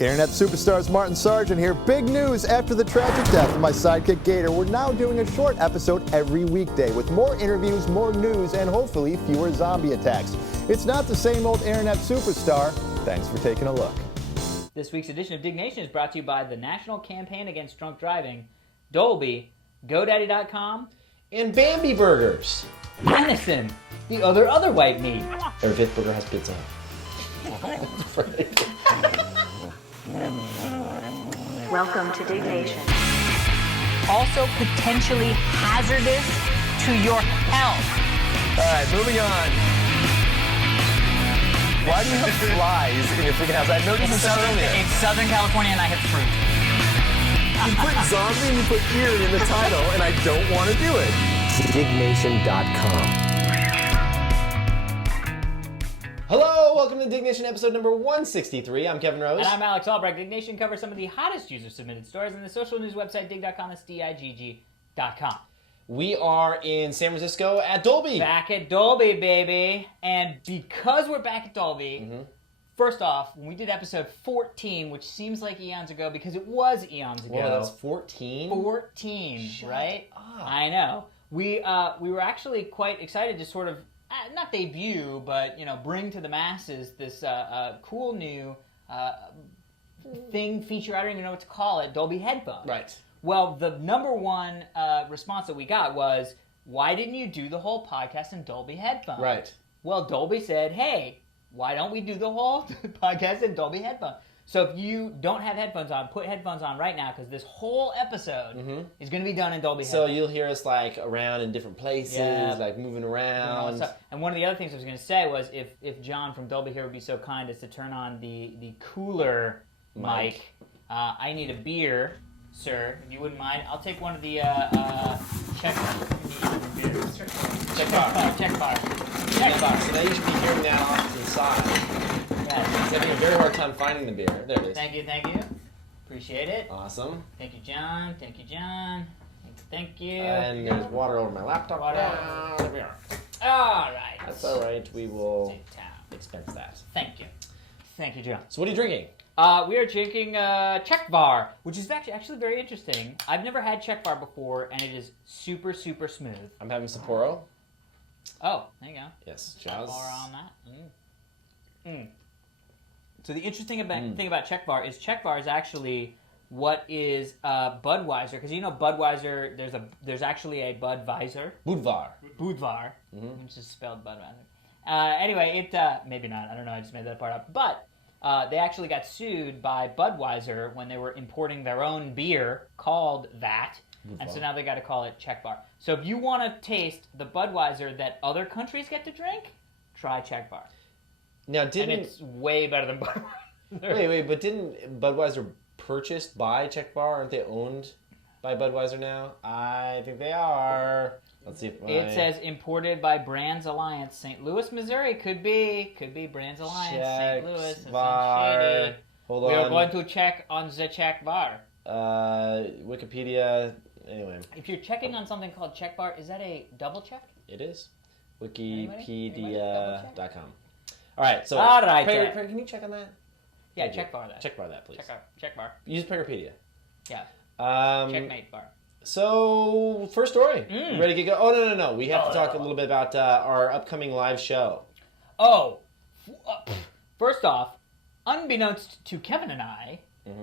Internet superstars Martin Sargent here. Big news after the tragic death of my sidekick Gator. We're now doing a short episode every weekday with more interviews, more news, and hopefully fewer zombie attacks. It's not the same old internet superstar. Thanks for taking a look. This week's edition of Diggnation is brought to you by the National Campaign Against Drunk Driving, Dolby, GoDaddy.com, and Bambi Burgers. Venison, the other white meat. Every fifth burger has pizza. Welcome to Diggnation. Also potentially hazardous to your health. All right, moving on. Why do you have flies in your freaking house? I noticed this earlier. It's Southern California and I have fruit. You put zombie and you put ear in the title, and I don't want to do it. Diggnation.com. Hello, welcome to Diggnation episode number 163. I'm Kevin Rose. And I'm Alex Albrecht. Diggnation covers some of the hottest user-submitted stories on the social news website, Digg.com. That's Digg.com. We are in San Francisco at Dolby. Back at Dolby, baby. And because we're back at Dolby, first off, when we did episode 14, which seems like eons ago because it was eons ago. Whoa, that's 14? 14, Shut right? up. I know. We were actually quite excited to sort of, not debut, but, you know, bring to the masses this cool new feature, I don't even know what to call it, Dolby Headphone. Right. Well, the number one response that we got was, why didn't you do the whole podcast in Dolby Headphone? Right. Well, Dolby said, hey, why don't we do the whole podcast in Dolby Headphone? So if you don't have headphones on, put headphones on right now because this whole episode is going to be done in Dolby So Headphone. you'll hear us like around in different places, like moving around. And one of the other things I was going to say was if John from Dolby here would be so kind as to turn on the cooler mic. I need a beer, sir, if you wouldn't mind. I'll take one of the check bar. So now you should be hearing that off to the side. Yes. He's having a very hard time finding the beer. There it is. Thank you. Appreciate it. Awesome. Thank you, John. Thank you. And there's water over my laptop. There we are. All right. That's all right. We will Take town. expense that. Thank you, John. So what are you drinking? We are drinking Czech Bar, which is actually very interesting. I've never had Czech Bar before, and it is super, super smooth. I'm having Sapporo. Oh, there you go. Yes, More Jazz. on that. So the interesting thing about Czech Bar is actually what is Budweiser, because you know Budweiser. There's actually a Budweiser. Budvar. Which is spelled Budweiser. Anyway, maybe not. I don't know. I just made that part up. But they actually got sued by Budweiser when they were importing their own beer called that. And so now they got to call it Czech Bar. So if you want to taste the Budweiser that other countries get to drink, try Czech Bar. Now, And it's way better than Budweiser. Wait, but didn't Budweiser purchased by Czech Bar? Aren't they owned by Budweiser now? I think they are. Let's see if It says imported by Brands Alliance, St. Louis, Missouri. Could be Brands Alliance, St. Louis. That sounds shady. Hold on. We are going to check on the Czech Bar. Wikipedia. Anyway. If you're checking on something called Czech Bar, is that a double check? It is. Anybody? Wikipedia.com. All right, so All right, Prayer, can you check on that? Yeah, Czech Bar that. Check bar that, please. Check Bar. Use Wikipedia. Yeah. Checkmate Bar. So, first story. You ready to get go? Oh, no. We have to talk a little bit about our upcoming live show. Oh, first off, unbeknownst to Kevin and I,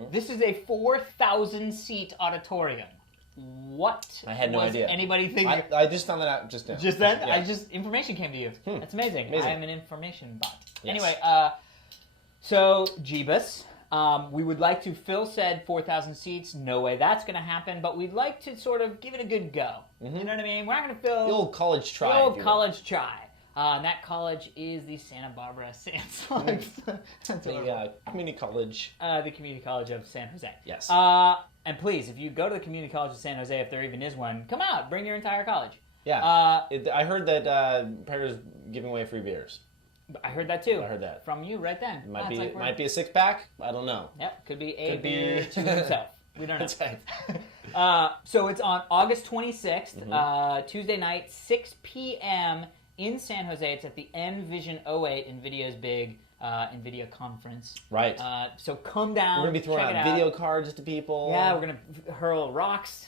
this is a 4,000-seat auditorium. What? I had no idea. Anybody thinking? I just found that out just now. Just then? Yeah. Information came to you. That's amazing. I am an information bot. Yes. Anyway, so Jeebus, we would like to, Phil said 4,000 seats. No way that's going to happen, but we'd like to sort of give it a good go. You know what I mean? We're not going to fill... The old college try. The old college try. And that college is the Santa Barbara Sandslugs. The community college. The Community College of San Jose. Yes. And please, if you go to the Community College of San Jose, if there even is one, come out. Bring your entire college. Yeah. I heard that Prager's giving away free beers. I heard that too. I heard that. From you right then. Might be a 6-pack. I don't know. Yep. Could be a beer to himself. We don't know. That's right. So it's on August 26th, Tuesday night, 6 p.m. in San Jose. It's at the Envision 08 NVIDIA's big NVIDIA conference. Right. So come down. We're going to be throwing check out it video cards to people. Yeah, we're going to hurl rocks.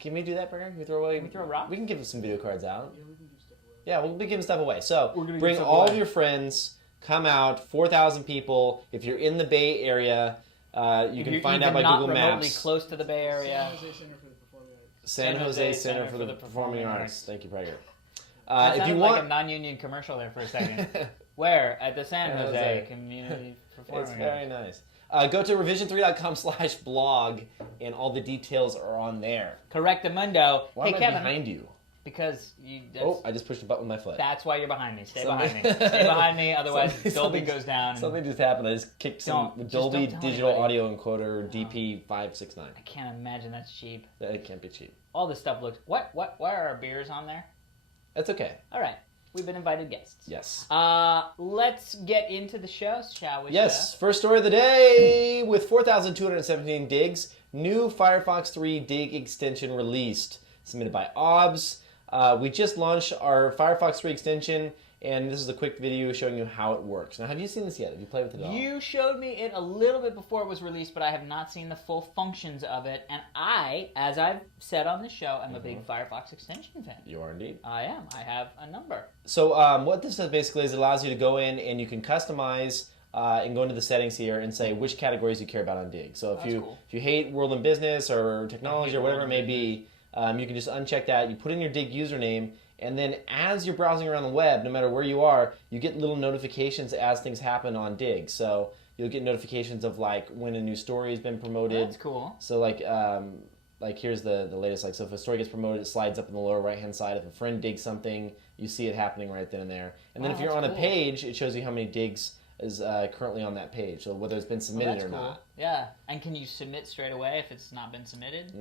Can we do that, Burger? Can we throw away? Can we throw rocks? We can give some video cards out. Yeah, we can give stuff away. Yeah, we'll be giving stuff away. So We're gonna bring give stuff all away. of your friends. Come out, 4,000 people. If you're in the Bay Area, you can find out by not Google remotely Maps. close to the Bay Area. San Jose Center for the Performing Arts. San Jose Center for the Performing Arts. Thank you, Prager. That If you sounded want, like a non-union commercial there for a second. Where? At the San San Jose Jose. Community Performing it's very Arts. nice. Go to revision3.com/blog, and all the details are on there. Correctamundo. Why Hey, am I Kevin. behind you? Because Oh, I just pushed a button with my foot. that's why you're behind me. Stay Something- behind me. Stay behind me. Otherwise, Dolby something- goes down. And Something just happened. I just kicked some Just Dolby don't tell digital anybody. audio encoder DP569. I can't imagine that's cheap. That can't be cheap. All this stuff looks. Why are our beers on there? That's okay. All right. We've been invited guests. Yes. Let's get into the show, shall we? Yes, first story of the day with 4,217 digs. New Firefox 3 Digg extension released. Submitted by OBS. We just launched our Firefox 3 extension, and this is a quick video showing you how it works. Now, have you seen this yet? Have you played with it at all? You showed me it a little bit before it was released, but I have not seen the full functions of it. And I, as I've said on the show, am a big Firefox extension fan. You are indeed. I am. I have a number. So what this does basically is it allows you to go in and you can customize and go into the settings here and say which categories you care about on Digg. So if That's cool. if you hate world and business or technology or whatever it may be, you can just uncheck that. You put in your Digg username, and then as you're browsing around the web, no matter where you are, you get little notifications as things happen on Digg. So you'll get notifications of like when a new story has been promoted. That's cool. So like here's the latest. Like, so if a story gets promoted, it slides up in the lower right hand side. If a friend digs something, you see it happening right then and there. And then Oh, if you're that's on a cool. page, it shows you how many digs is currently on that page. So whether it's been submitted That's or cool. not. Yeah. And can you submit straight away if it's not been submitted?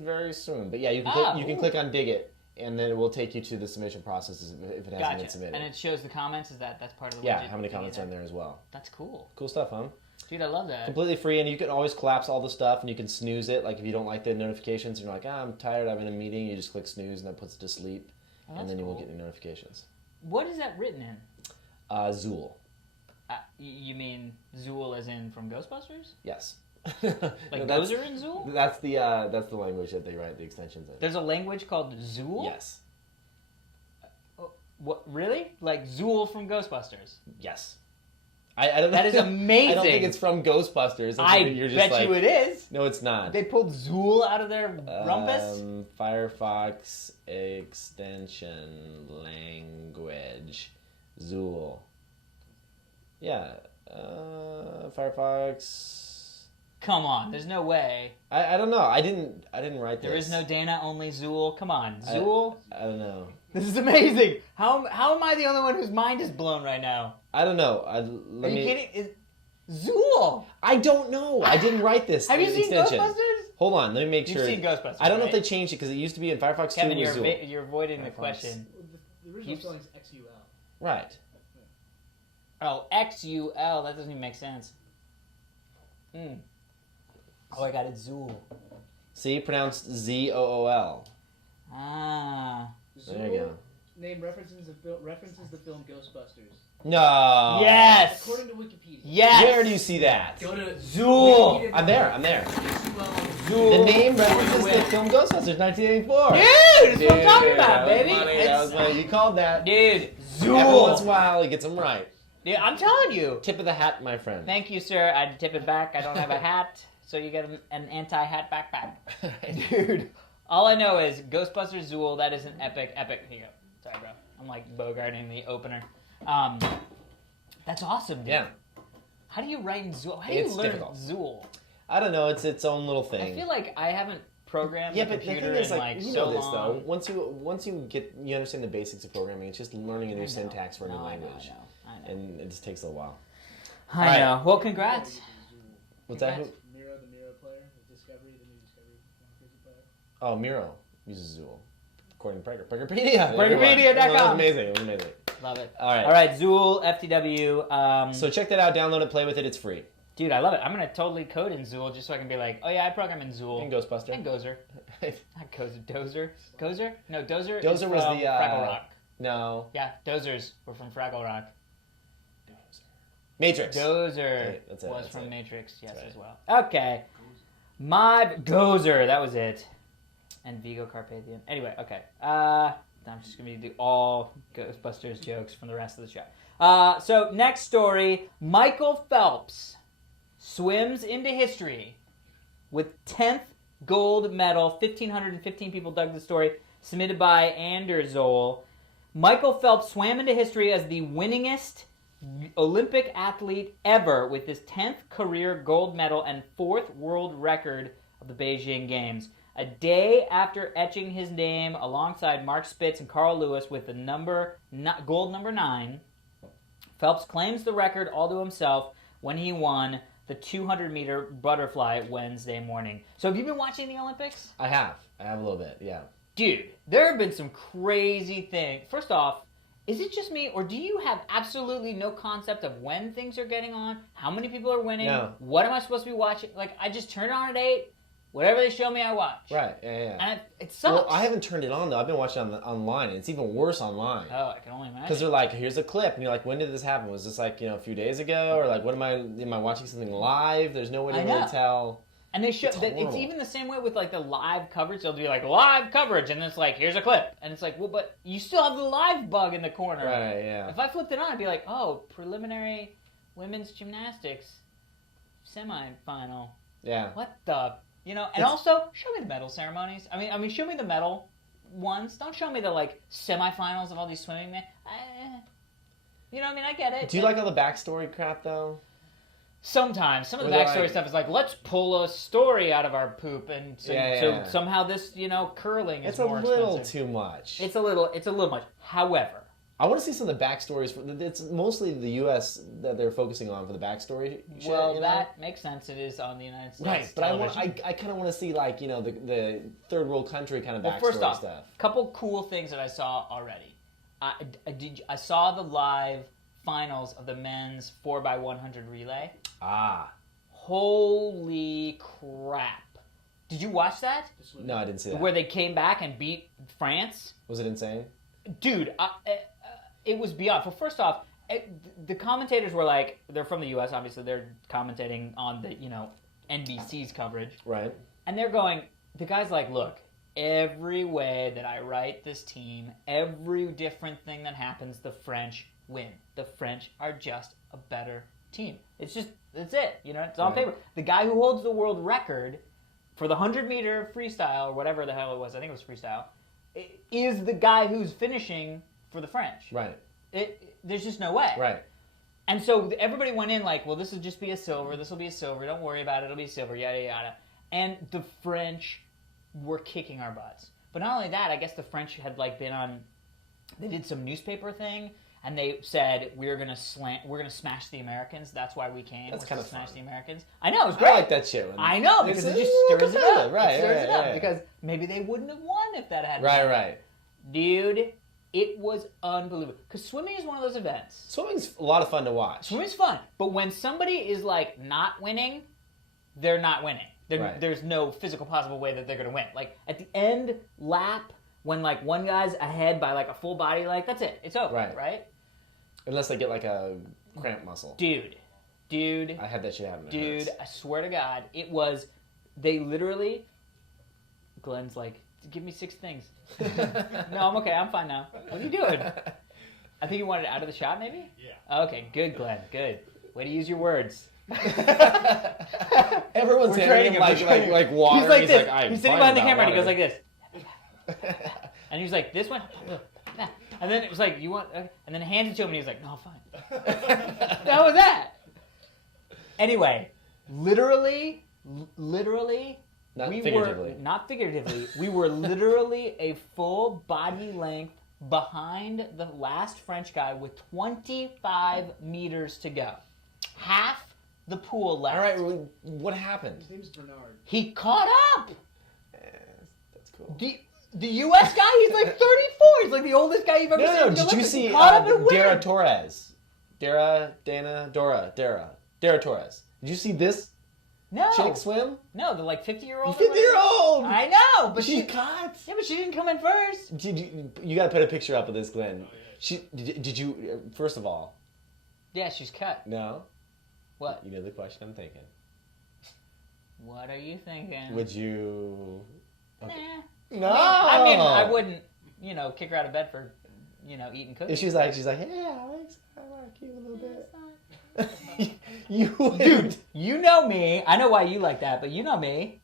Very soon. But yeah, you can Ah, click on Dig It, and then it will take you to the submission process if it hasn't been Gotcha. submitted. And it shows the comments. Is that's part of the Yeah, widget how many thingy comments are there? in there as well. That's cool. Cool stuff, huh? Dude, I love that. Completely free, and you can always collapse all the stuff, and you can snooze it. Like if you don't like the notifications, and you're like, I'm tired, I'm in a meeting, you just click snooze, and that puts it to sleep, Oh, and that's then you cool. won't get any notifications. What is that written in? Zool. You mean Zool as in from Ghostbusters? Yes. Like No, Gozer in Zool? That's the language that they write the extensions in. There's a language called Zool? Yes. What, really? Like Zool from Ghostbusters? Yes. I don't know. That is amazing. I don't think it's from Ghostbusters. I You're just bet like, you it is. No, it's not. They pulled Zool out of their rumpus? Firefox extension language. Zool. Yeah. Firefox. Come on, there's no way. I don't know. I didn't write this. There is no Dana, only Zool. Come on, Zool. I don't know. This is amazing. How am I the only one whose mind is blown right now? I don't know. Are you kidding? Zool. I don't know. I didn't write this. Have you seen extension. Ghostbusters? Hold on. Let me make sure. You've seen Ghostbusters. I don't know right? if they changed it because it used to be in Firefox 2 Kevin, with Zool. you're avoiding the Firefox. question. The original spelling is XUL. Right. Oh, XUL. That doesn't even make sense. Oh, I got it. Zool. See, pronounced ZOOL. Ah. There you go. Name references the film Ghostbusters. No. Yes. According to Wikipedia. Yes. Where do you see that? Go to Zool. I'm there. XUL. The name references the film Ghostbusters 1984. Dude, that's what I'm talking about, that was baby. funny, that was funny. You called that. Dude, Every once in Zool. a while, he gets them right. Dude, I'm telling you. Tip of the hat, my friend. Thank you, sir. I'd tip it back. I don't have a hat, so you get an anti-hat backpack. Dude, all I know is Ghostbusters Zool. That is an epic. Here you go. Sorry, bro. I'm like bogarting the opener. That's awesome, dude. Yeah. How do you write in Zool? How do you It's learn difficult. Zool? I don't know. It's its own little thing. I feel like I haven't programmed Yeah, the but the computer thing is, in like, like you so know this long. though. Once you understand the basics of programming, it's just learning a new syntax for a new No, I know, language, I know. and it just takes a little while. I Alright. know. Well, congrats. What's that? Congrats. Miro, the Miro player, the new Discovery player. Oh, Miro uses Zool, according to Pragerpedia. Pragerpedia.com. That was amazing. It was amazing. Love it. All right. All right, Zool, FTW. So check that out. Download it. Play with it. It's free. Dude, I love it. I'm going to totally code in Zool just so I can be like, oh yeah, I program in Zool. And Ghostbuster. And Gozer. Not Gozer. Dozer? Gozer? No, Dozer Dozer is was from the, Fraggle Rock. No. Yeah, Dozers were from Fraggle Rock. Matrix. Dozer Right, that's it, was that's from it. Matrix, yes, That's as well. Okay. Gozer, that was it. And Vigo Carpathian. Anyway, okay. I'm just going to do all Ghostbusters jokes from the rest of the show. So, next story. Michael Phelps swims into history with 10th gold medal. 1,515 people dug the story. Submitted by Anderzol. Michael Phelps swam into history as the winningest Olympic athlete ever with his 10th career gold medal and 4th world record of the Beijing Games. A day after etching his name alongside Mark Spitz and Carl Lewis with the gold number 9, Phelps claims the record all to himself when he won the 200-meter butterfly Wednesday morning. So have you been watching the Olympics? I have a little bit, yeah. Dude, there have been some crazy things. First off, is it just me, or do you have absolutely no concept of when things are getting on, how many people are winning, No. what am I supposed to be watching? Like, I just turn it on at 8, whatever they show me, I watch. Right, yeah. And it sucks. Well, I haven't turned it on, though. I've been watching it online, and it's even worse online. Oh, I can only imagine. Because they're like, here's a clip, and you're like, when did this happen? Was this like, a few days ago? Or like, am I watching something live? There's no way to I know. really tell. And they show It's it's horrible. even the same way with like the live coverage. They'll do like live coverage, and it's like, here's a clip, and it's like, well, but you still have the live bug in the corner. Right, yeah. If I flipped it on, I'd be like, oh, preliminary women's gymnastics semifinal. Yeah. What the, And also show me the medal ceremonies. I mean, show me the medal ones. Don't show me the like semifinals of all these swimming men. I get it. Do you like all the backstory crap, though? Sometimes. Some of the Or they're backstory like- stuff is like, let's pull a story out of our poop, and so Yeah. somehow this, curling is It's a more little expensive. too much. It's a little much. However, I want to see some of the backstories. It's mostly the U.S. that they're focusing on for the backstory shit, well, that makes sense. It is on the United States Right, but television. I kind of want to see, like, the third world country kind of Well, backstory first off, stuff. a couple cool things that I saw already. I saw the live finals of the men's 4x100 relay. Ah. Holy crap. Did you watch that? No, I didn't see that. Where they came back and beat France? Was it insane? Dude, it was beyond. Well, first off, the commentators were like, they're from the U.S., obviously. They're commentating on the, NBC's coverage. Right. And they're going, the guy's like, look, every way that I write this team, every different thing that happens, the French win. The French are just a better team. It's just, that's it. It's on Right. paper. The guy who holds the world record for the 100-meter freestyle, or whatever the hell it was, I think it was freestyle, is the guy who's finishing for the French. Right. There's just no way. Right. And so everybody went in like, well, this will just be a silver. This will be a silver. Don't worry about it. It'll be a silver. Yada, yada. And the French were kicking our butts. But not only that, I guess the French had like been on, they did some newspaper thing, and they said, we're gonna smash the Americans. That's why we came. That's We're kinda to smash fun. the Americans. I know, it was great. I like that shit. I know, because it just stirs it up. Right, It stirs it up, right. because maybe they wouldn't have won if that had Right, happened. right. Dude, it was unbelievable. Because swimming is one of those events. Swimming's a lot of fun to watch. Swimming's fun, but when somebody is like not winning, they're not winning. Right. There's no physical possible way that they're going to win. Like at the end lap, when like one guy's ahead by like a full body, like that's it. It's over, right? Unless they get like a cramp muscle. Dude, I had that shit happen. It hurts. I swear to God, it was. They literally. Glenn's like, give me 6 things. No, I'm okay. I'm fine now. What are you doing? I think you wanted it out of the shot, maybe? Yeah. Okay, good, Glenn. Good. Way to use your words. Everyone's We're handing him like water. He's like and this. I'm He's sitting fine behind the without camera and he goes water. like this. And he was like, this one? And then it was like, you want... And then hands it to him and he was like, no, fine. That was that. Anyway, literally... Not we figuratively. were... Not figuratively. We were literally a full body length behind the last French guy with 25 meters to go. Half the pool left. All right, well, what happened? His name's Bernard. He caught up. That's cool. The U.S. guy, he's like 34. He's like the oldest guy you've ever seen. No, in the did you Olympics. see He caught up and win. Dara Torres? Dara Torres. Did you see this? No. Chicks swim? No, the like 50-year-old. 50-year-old! I know, but She's cut. Yeah, but she didn't come in first. You got to put a picture up of this, Glenn. Did you? First of all, Yeah, she's cut. no. What? You know the question I'm thinking. What are you thinking? Would you? Nah. No. I mean, I wouldn't, kick her out of bed for, eating cookies. If she's like, hey, Alex, I like you a little bit. You would. Dude, you know me. I know why you like that, but you know me.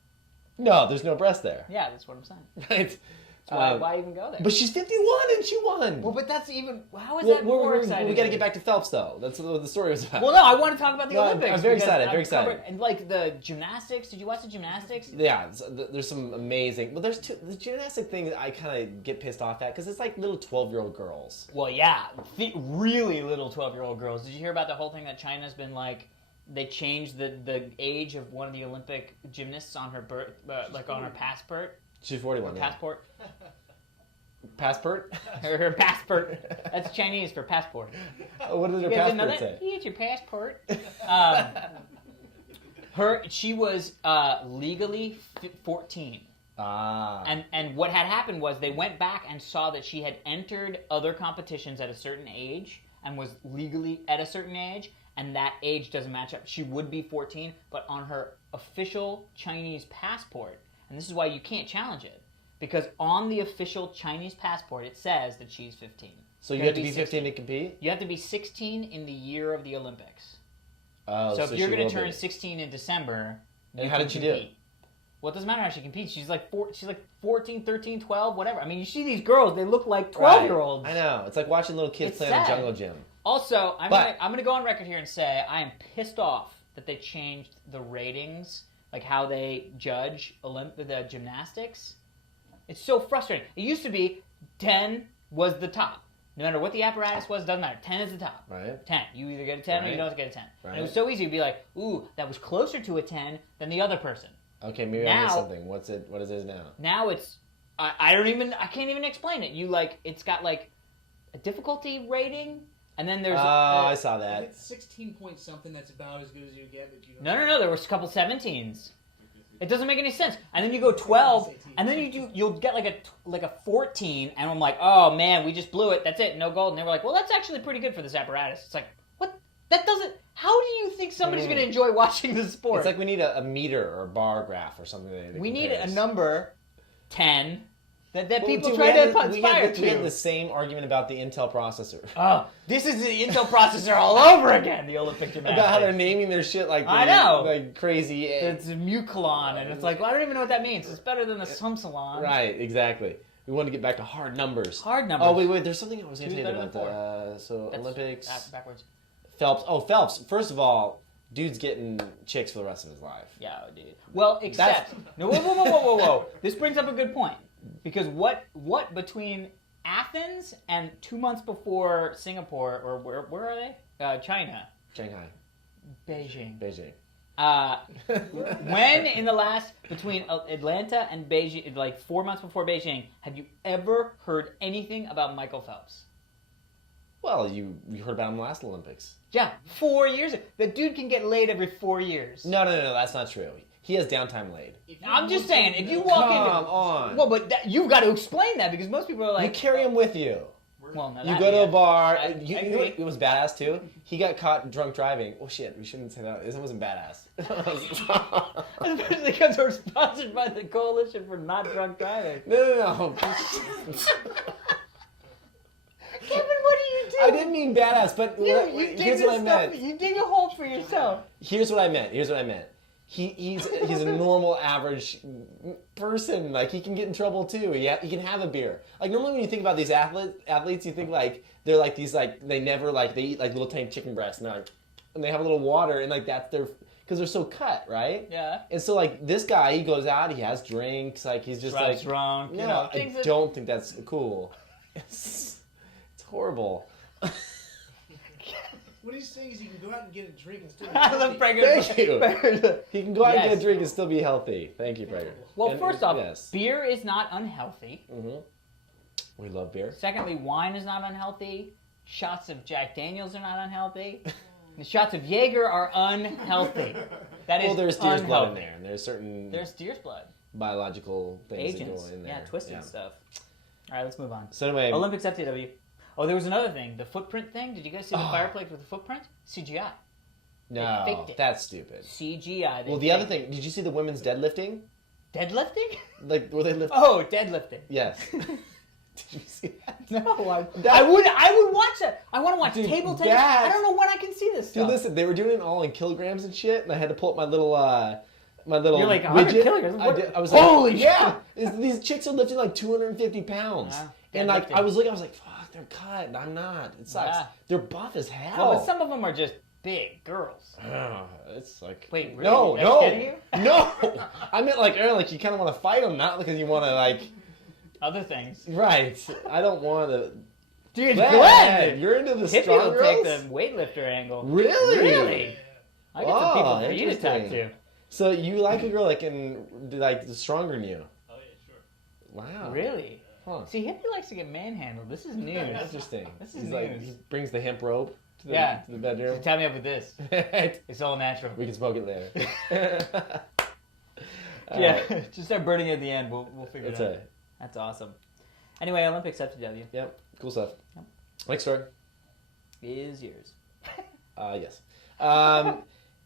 No, there's no breast there. Yeah, that's what I'm saying. Right. Why even go there? But she's 51 and she won. Well, but that's even. How is that more exciting? We got to get back to Phelps, though. That's what the story was about. Well, no, I want to talk about the Olympics. I'm very because excited. I've Very excited. covered- And like the gymnastics. Did you watch the gymnastics? Yeah, there's some amazing. Well, there's the gymnastic thing that I kind of get pissed off at because it's like little 12-year-old girls. Well, yeah, really little 12-year-old girls. Did you hear about the whole thing that China's been like? They changed the age of one of the Olympic gymnasts on her birth, on her passport. She's 41. Yeah. Passport. Passport? Her passport. That's Chinese for passport. Oh, what does her You guys didn't know passport that? say? Here's your passport. She was legally 14. Ah. And what had happened was they went back and saw that she had entered other competitions at a certain age and was legally at a certain age, and that age doesn't match up. She would be 14, but on her official Chinese passport, and this is why you can't challenge it, because on the official Chinese passport it says that she's 15. So you have to be 15 to compete? You have to be 16 in the year of the Olympics. Oh, So if you're she going will to turn be. 16 in December, And you how can did she do? compete. Well, it doesn't matter how she competes. She's like 14, 13, 12, whatever. I mean, you see these girls, they look like 12-year-olds. Right. I know. It's like watching little kids It's play in a sad. jungle gym. Also, I'm But- going to go on record here and say I am pissed off that they changed the ratings, like how they judge the gymnastics. It's so frustrating. It used to be 10 was the top. No matter what the apparatus was, doesn't matter. 10 is the top. Right. 10. You either get a 10 or you Right. don't get a 10. Right. And it was so easy to be like, ooh, that was closer to a 10 than the other person. Okay, maybe I Now- missed something. What is it now? Now it's, I can't even explain it. It's got like a difficulty rating, and then there's I saw that. It's 16 point something. That's about as good as you get. But you don't No, there was a couple 17s. It doesn't make any sense. And then you go 12, and then you'll get like a 14, and I'm like, oh man, we just blew it. That's it, no gold. And they were like, well, that's actually pretty good for this apparatus. It's like, what? That doesn't. How do you think somebody's going to enjoy watching the sport? It's like we need a meter or a bar graph or something. That we need a compares. number 10 that Well, people dude, try to we aspire had the to. same argument about the Intel processor. Oh, this is the Intel processor all over again. The Olympic gymnastics. About how they're naming their shit like I know. like crazy. It's Mucalon, and it's like, well, I don't even know what that means. It's better than the Sumsalon. Right, exactly. We want to get back to hard numbers. Hard numbers. Oh wait, there's something I was going to Two's say better about than so That's Olympics. backwards. Phelps. Oh, Phelps. First of all, dude's getting chicks for the rest of his life. Yeah, dude. Well, except no, whoa. This brings up a good point, because what between Athens and 2 months before Singapore, or where are they? China, Shanghai, Beijing. Beijing. When in the last between Atlanta and Beijing, like 4 months before Beijing, have you ever heard anything about Michael Phelps? Well, you heard about him in the last Olympics. Yeah, 4 years. The dude can get laid every 4 years. No, that's not true. He has downtime laid. I'm just saying, if you walk into... Come on. Well, but you've got to explain that, because most people are You like... carry him with you. Well, no, You that- go to yeah. a bar. I You know agree. what? It was badass too. He got caught drunk driving. Oh shit, we shouldn't say that. This wasn't badass. Especially because we're sponsored by the Coalition for Not Drunk Driving. No. Kevin, what do you do? I didn't mean badass, but here's what I meant. You dig a hole for yourself. Here's what I meant. He's a normal, average person. Like, he can get in trouble too. He can have a beer. Like, normally when you think about these athletes, you think like they're like these they never they eat like little tiny chicken breasts and they have a little water and like that's their because they're so cut, right? Yeah. And so like this guy, he goes out, he has drinks, like he's just Drives like drunk. No, you know, I things that- don't think that's cool. It's horrible. What he's saying is you can go out and get a drink and still. I love healthy. Prager. Thank you. He can go out and get Yes. a drink and still be healthy. Thank you, Prager. Well, And- first off, yes. beer is not unhealthy. Mm-hmm. We love beer. Secondly, wine is not unhealthy. Shots of Jack Daniels are not unhealthy. The shots of Jaeger are unhealthy. That is Well, there's deer's blood in unhealthy. there, and there's certain There's deer's blood. biological things Agents. that go in there. Yeah, twisted stuff. All right, let's move on. So anyway, Olympics FTW. Oh, there was another thing. The footprint thing. Did you guys see the fireplace with the footprint? CGI. no, faked it. that's stupid. CGI. Well, the other thing, did you see the women's deadlifting? Deadlifting? Like, were they lifting? Oh, deadlifting. Yes. Did you see that? No, I would watch that. I want to watch Dude, table tennis. that- I don't know when I can see this stuff. Dude, listen, they were doing it all in kilograms and shit, and I had to pull up my little You're like 100 widget. kilograms? I was Holy like, yeah, these chicks are lifting like 250 pounds, Wow. and like Deadlifting. I was like, fuck, they're cut. I'm not. It sucks. Yeah. They're buff as hell. Well, but some of them are just big girls. It's like Wait, really? no, That's no, getting you? no. I meant like you kind of want to fight them, not because you want to like. Other things. Right. I don't want to. Dude, Glenn, you're into the Hippie strong will take girls? the weightlifter angle. Really? Really? I get some Oh, people for you to talk interesting. to. So you like a girl that can like the stronger than you? Oh yeah, sure. Wow. Really? Huh. See, Hippie likes to get manhandled. This is news. Interesting. This is He's like news. he brings the hemp rope to the, Yeah. to the bedroom. So tell me up with this. It's all natural. We can smoke it later. Yeah, just start burning at the end. We'll figure That's it out. it. That's awesome. Anyway, Olympics FTW Yep. Cool stuff. Yep. Next story. is yours. Yes.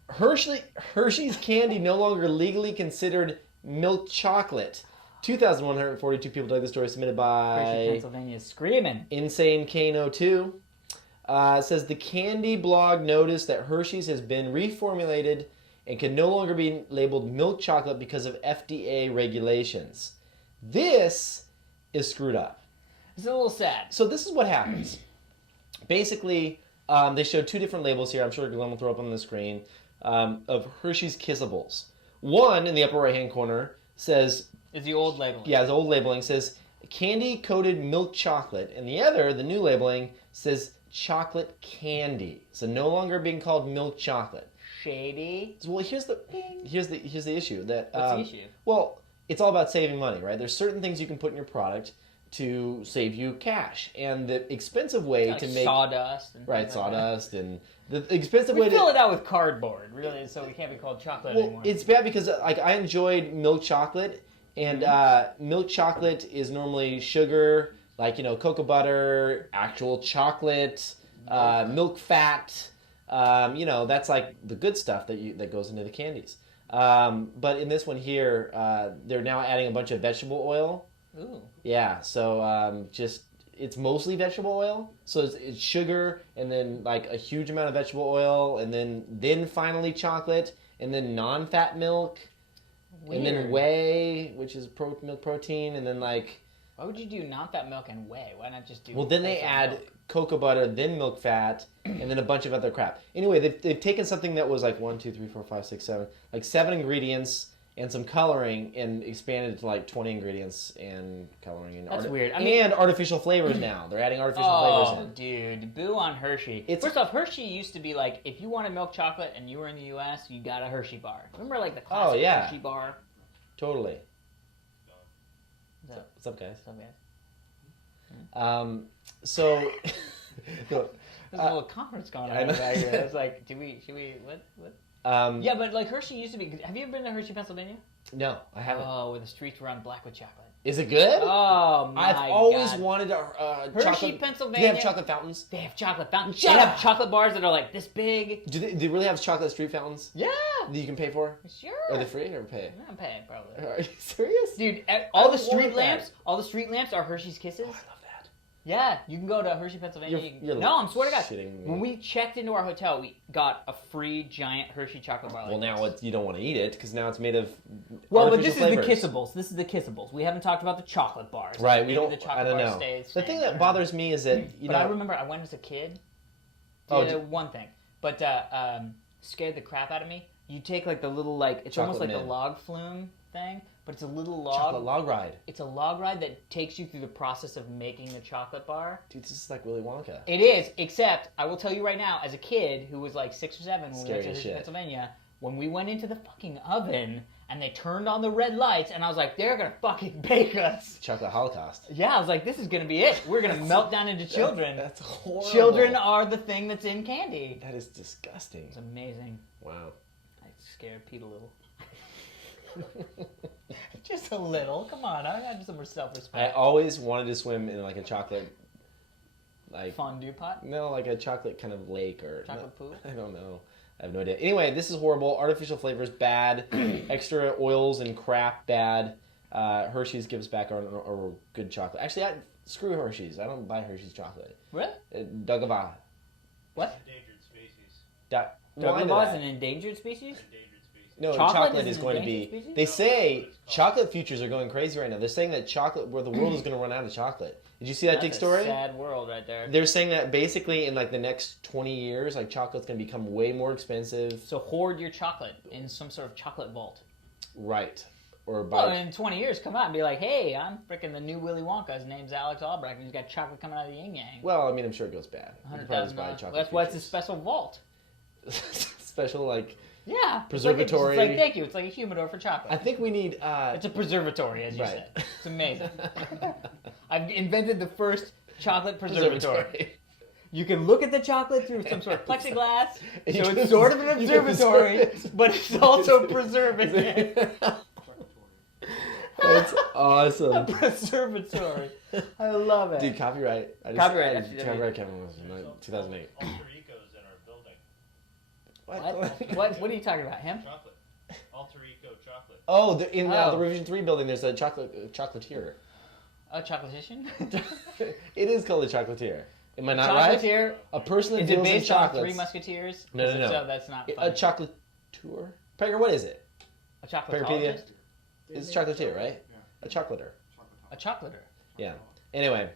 Hershey's candy no longer legally considered milk chocolate. 2,142 people dug the story submitted by Hershey, Pennsylvania is screaming. Insane Kano 2. Says the candy blog noticed that Hershey's has been reformulated and can no longer be labeled milk chocolate because of FDA regulations. This is screwed up. It's a little sad. So this is what happens. Basically, they showed two different labels here. I'm sure Glenn will throw up on the screen of Hershey's Kissables. One in the upper right-hand corner says, It's the old label. yeah, the old labeling says candy-coated milk chocolate, and the other, the new labeling, says chocolate candy. So no longer being called milk chocolate. Shady. Well, here's the issue that What's the issue? well, it's all about saving money, right? There's certain things you can put in your product to save you cash, and the expensive way Like to make sawdust. And right things like that. sawdust and the expensive We way fill to it out with cardboard, really, so we can't be called chocolate well, anymore. it's bad because like I enjoyed milk chocolate, and milk chocolate is normally sugar, like cocoa butter, actual chocolate, milk fat. That's like the good stuff that goes into the candies. But in this one here, they're now adding a bunch of vegetable oil. Ooh. Yeah, so it's mostly vegetable oil. So it's sugar, and then like a huge amount of vegetable oil, and then finally chocolate, and then non-fat milk, and then Weird. whey, which is milk protein, and then like. Why would you do non-fat milk and whey? Why not just do? Well, then they whole add milk? cocoa butter, then milk fat, and then a bunch of other crap. Anyway, they've taken something that was like 1, 2, 3, 4, 5, 6, 7, like 7 ingredients and some coloring, and expanded it to like 20 ingredients and coloring and That's weird. I mean- and artificial flavors now. They're adding artificial Oh, flavors in. dude, boo on Hershey. First off, Hershey used to be like, if you wanted milk chocolate and you were in the U.S., you got a Hershey bar. Remember, like the classic yeah. Hershey bar? Totally. What's up? What's up, guys? What's up, guys? So. There's a little conference going I on know. back here. It's like, should we, what? Yeah, but like Hershey used to be. Have you ever been to Hershey, Pennsylvania? No, I haven't. Oh, where the streets run black with chocolate. Is it good? Oh my I've always God. wanted a Hershey, chocolate. Pennsylvania. Do they have chocolate fountains? They have chocolate fountains. Shut They have up. chocolate bars that are like this big. Do they really have chocolate street fountains Yeah, that you can pay for? sure. Are they free or pay? I'm paying probably. Are you serious? Dude, I all the want street that. lamps, are Hershey's Kisses. Oh, I love that. Yeah, you can go to Hershey, Pennsylvania. You're no, I'm swear to God. shitting me. When we checked into our hotel, we got a free giant Hershey chocolate bar. Well, like now this. you don't want to eat it because now it's made of Well, but artificial this flavors. is the Kissables. This is the Kissables. We haven't talked about the chocolate bars. Right, we Maybe don't. The chocolate I don't bar know. stays The thing that bothers me is that but I remember I went as a kid. Oh, One thing, but scared the crap out of me. You take like the little it's Chocolate almost like mint. the log flume thing, but it's a little log. chocolate log ride. It's a log ride that takes you through the process of making the chocolate bar. Dude, this is like Willy Wonka. It is, except I will tell you right now, as a kid who was like 6 or 7 when we Scary went to as Hershey, shit. Pennsylvania, when we went into the fucking oven and they turned on the red lights, and I was like, they're gonna fucking bake us. Chocolate Holocaust. Yeah, I was like, this is gonna be it. We're gonna melt down into children. That's horrible. Children are the thing that's in candy. That is disgusting. It's amazing. Wow. I scared Pete a little. Just a little. Come on, I got some more I self-respect. always wanted to swim in like a chocolate, like Fondue pot? no, like a chocolate kind of lake or Chocolate pool? I don't know. I have no idea. Anyway, this is horrible. Artificial flavors bad. Extra oils and crap bad. Hershey's gives back our good chocolate. Actually, screw Hershey's. I don't buy Hershey's chocolate. Really? Dugava. What? Endangered species. Why Doggerbaugh is that? an endangered species? Endangered species. No, Chocolate chocolate is is an going to endangered be. species? They say chocolate futures are going crazy right now. They're saying that the world is going to run out of chocolate. Did you see that That's Digg a story? sad world right there. They're saying that basically in like the next 20 years, like chocolate's going to become way more expensive. So hoard your chocolate in some sort of chocolate vault. Right. Or Well, by in 20 years, come out and be like, hey, I'm freaking the new Willy Wonka. His name's Alex Albrecht, and he's got chocolate coming out of the yin yang. well, I mean, I'm sure it goes bad. You can probably just buy $100,000. chocolate That's why it's a futures. special vault. Special like. Yeah. Preservatory. It's like, thank you. It's like a humidor for chocolate. I think we need. It's a preservatory, as you Right. said. It's amazing. I've invented the first chocolate preservatory. You can look at the chocolate through some sort of plexiglass, so And you it's can- sort of an you can observatory, preserve it. but it's also preserving it. That's awesome. Preservatory. I love it. Dude, copyright. Copyright, Copyright Kevin was 2008. Alter egos in our building. What are you talking about? Him? Chocolate. Alter ego chocolate. Oh, in Oh. the Revision 3 building, there's a chocolatier. A chocolatician? It is called a chocolatier. Am I not right? Chocolatier? A person that Is it deals in based on chocolates. Three Musketeers? No, no, If no. So that's not A funny. chocolatour? Pegger, what is it? A Wikipedia? chocolateologist? It's chocolatier, right? A chocolater. A chocolater. Yeah. Anyway,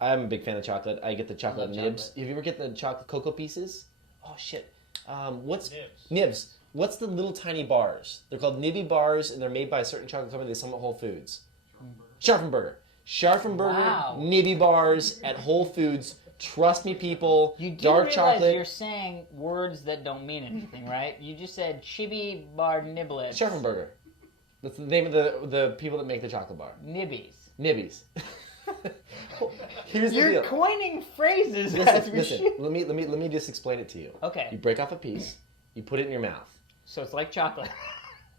I'm a big fan of chocolate. I get the chocolate love nibs. chocolate. Have you ever get the chocolate cocoa pieces? Oh shit. What's Nibs. nibs? What's the little tiny bars? They're called Nibby bars, and they're made by a certain chocolate company. They sell them at Whole Foods. Scharfenberger. Scharfenberger Wow. Nibby bars at Whole Foods. Trust me, people. You do dark realize chocolate. you're saying words that don't mean anything, right? You just said chibi bar niblets. Scharfenberger. That's the name of the people that make the chocolate bar. Nibbies. Nibbies. Here's the You're deal. coining phrases as we Listen. shoot. Let me just explain it to you. Okay. You break off a piece. You put it in your mouth. So it's like chocolate.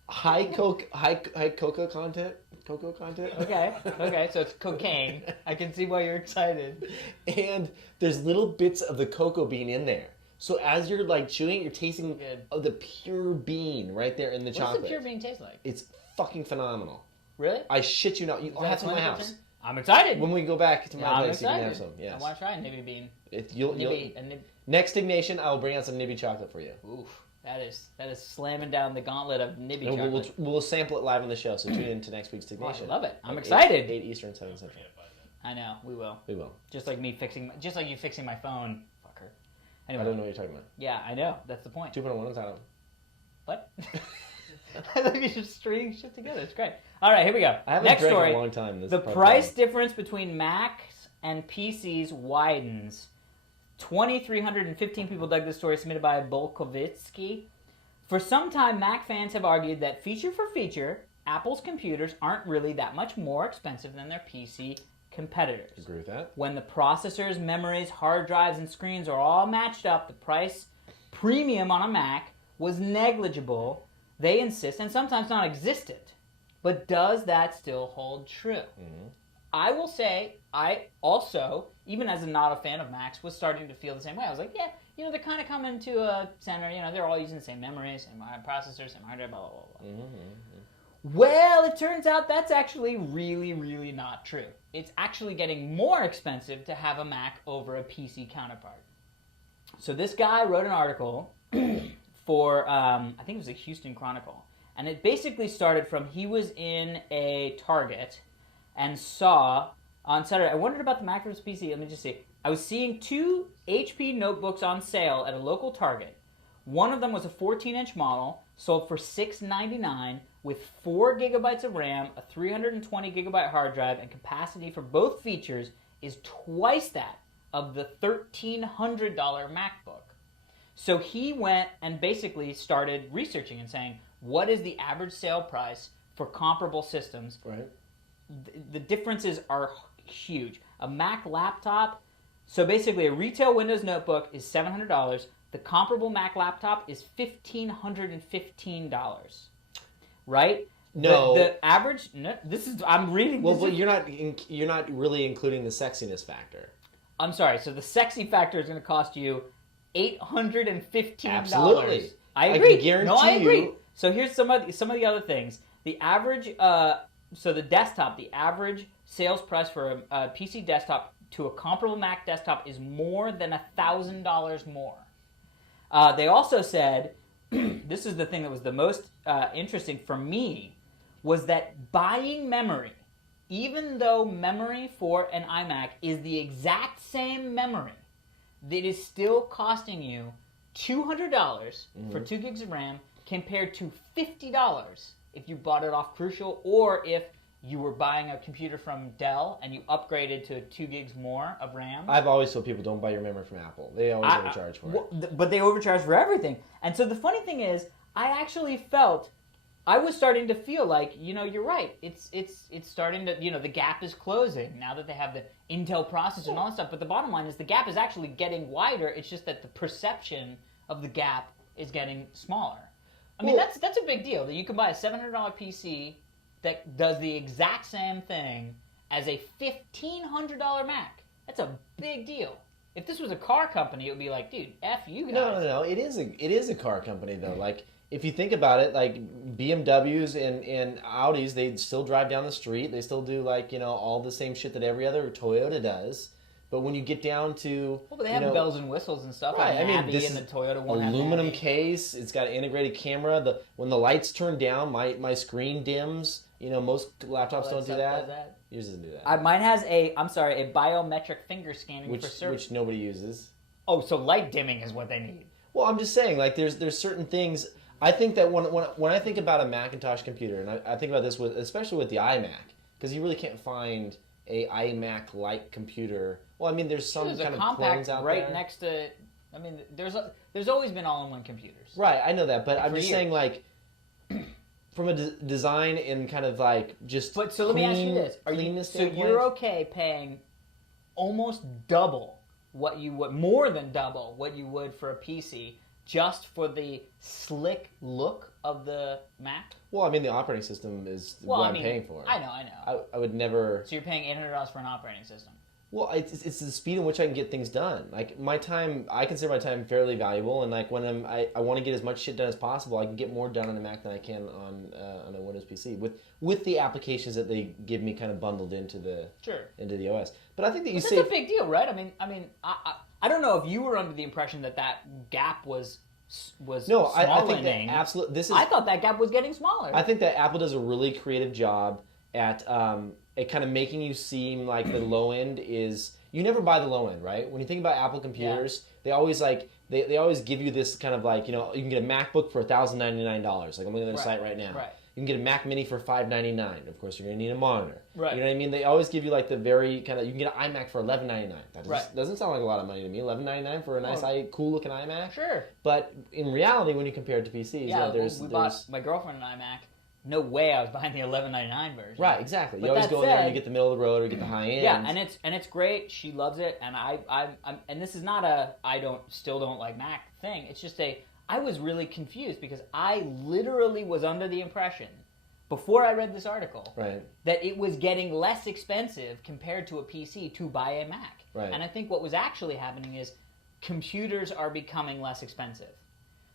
High cocoa content. Cocoa content. Okay. Okay. So it's cocaine. I can see why you're excited. And there's little bits of the cocoa bean in there. So as you're like chewing, you're tasting Good. of the pure bean right there in the What's chocolate. the pure bean taste like? It's fucking phenomenal. Really? I shit you not. I'll have some in my house. I'm excited. When we go back to my I'm place, you can excited. have some. Yes. I want to try a nibby bean. You'll, Nibby. A nib. next Diggnation, I will bring out some Nibby chocolate for you. Oof. That is slamming down the gauntlet of nibby And chocolate. we'll sample it live on the show, so tune in to next week's Diggnation. I love it. I'm At excited. 8 Eastern, 7 Central. I know. We will. We will. Just like you fixing my phone, fucker. I Anyway. don't know what you're talking about. Yeah, I know. That's the point. 2.1 on time. What? I thought you just stringing shit together. It's great. All right, here we go. I haven't Next drank story. in a long time. This The is part price of difference between Macs and PCs widens. 2,315 people dug this story, submitted by Bolkovitsky. For some time, Mac fans have argued that feature for feature, Apple's computers aren't really that much more expensive than their PC competitors. Agree with that? When the processors, memories, hard drives, and screens are all matched up, the price premium on a Mac was negligible, they insist, and sometimes non-existent. But does that still hold true? Mm-hmm. I will say, I also, even as not a fan of Macs, was starting to feel the same way. I was like, yeah, they're kind of coming to a center. They're all using the same memory, same processor, same hard drive, blah, blah, blah, blah. Mm-hmm. Well, it turns out that's actually really, really not true. It's actually getting more expensive to have a Mac over a PC counterpart. So this guy wrote an article for, I think it was a Houston Chronicle, and it basically started from he was in a Target and saw on Saturday, I wondered about the Mac versus PC. Let me just see. I was seeing 2 HP notebooks on sale at a local Target. One of them was a 14-inch model, sold for $699 with 4 gigabytes of RAM, a 320 gigabyte hard drive, and capacity for both features is twice that of the $1,300 MacBook. So he went and basically started researching and saying, what is the average sale price for comparable systems? Right. The differences are huge. A Mac laptop, so basically a retail Windows notebook is $700. The comparable Mac laptop is $1,515. Right? No. The average. No, this is. I'm reading. Well, this but is- you're not really including the sexiness factor. I'm sorry. So the sexy factor is going to cost you $815. Absolutely. I I agree. can guarantee no, I agree. you- So here's some of the other things. The average. So the desktop. The average sales price for a PC desktop to a comparable Mac desktop is more than $1,000 more. They also said, this is the thing that was the most interesting for me, was that buying memory, even though memory for an iMac is the exact same memory, it is still costing you $200 for 2 gigs of RAM compared to $50 if you bought it off Crucial, or if you were buying a computer from Dell and you upgraded to 2 gigs more of RAM. I've always told people don't buy your memory from Apple. They always overcharge for it. But they overcharge for everything. And so the funny thing is, I actually felt, I was starting to feel like, you're right. It's starting to, the gap is closing now that they have the Intel processor and all that stuff. But the bottom line is the gap is actually getting wider. It's just that the perception of the gap is getting smaller. I mean, that's a big deal, that you can buy a $700 PC that does the exact same thing as a $1,500 Mac. That's a big deal. If this was a car company, it would be like, dude, F you guys. No. It is a car company though. Like if you think about it, like BMWs and Audis, they still drive down the street. They still do all the same shit that every other Toyota does. But when you get down to but they have bells and whistles and stuff. Right, Like Navy this and the is Toyota one. aluminum case. It's got an integrated camera. When the lights turn down, my screen dims. Most laptops don't do that. Yours doesn't do that. Mine has a biometric finger scanning for search. Which nobody uses. Oh, so light dimming is what they need. Well, I'm just saying, like, there's certain things. I think that when I think about a Macintosh computer, and I think about this especially with the iMac, because you really can't find a iMac-like computer. Well, I mean, there's some There's kind a of compact clones out right there. next to. I mean, there's always been all-in-one computers. Right, I know that, but I'm For just years. saying, like, from a design and kind of like just. But so let me ask you this: cleanness so standpoint, you're okay paying almost double what you would, more than double what you would for a PC, just for the slick look of the Mac? Well, I mean, the operating system is what I'm paying for. I know. I would never. So you're paying $800 for an operating system. Well, it's the speed in which I can get things done. Like my time, I consider my time fairly valuable, and like when I want to get as much shit done as possible, I can get more done on a Mac than I can on a Windows PC with the applications that they give me kind of bundled into the OS. But I think that you That's a big deal, right? I mean, I don't know if you were under the impression that gap was no, I think small-ending. that absolutely. I thought that gap was getting smaller. I think that Apple does a really creative job at kind of making you seem like the low end is. You never buy the low end, right? When you think about Apple computers, they always they always give you this kind of like, you can get a MacBook for $1,099. Like I'm looking at their site right now. Right. You can get a Mac Mini for $599. Of course, you're going to need a monitor. Right. You know what I mean? They always give you like the very kind of. You can get an iMac for $1199. That Right. doesn't sound like a lot of money to me. $1199 for a nice, cool looking iMac. Sure. But in reality, when you compare it to PCs, we bought my girlfriend an iMac. No way I was buying the $11.99 version. Right, exactly. But you always that go in there and said- you get the middle of the road or you get the high end. Yeah, and it's great. She loves it, and I'm and this is not a still don't like Mac thing. It's just I was really confused because I literally was under the impression before I read this article Right. that it was getting less expensive compared to a PC to buy a Mac. Right. And I think what was actually happening is computers are becoming less expensive.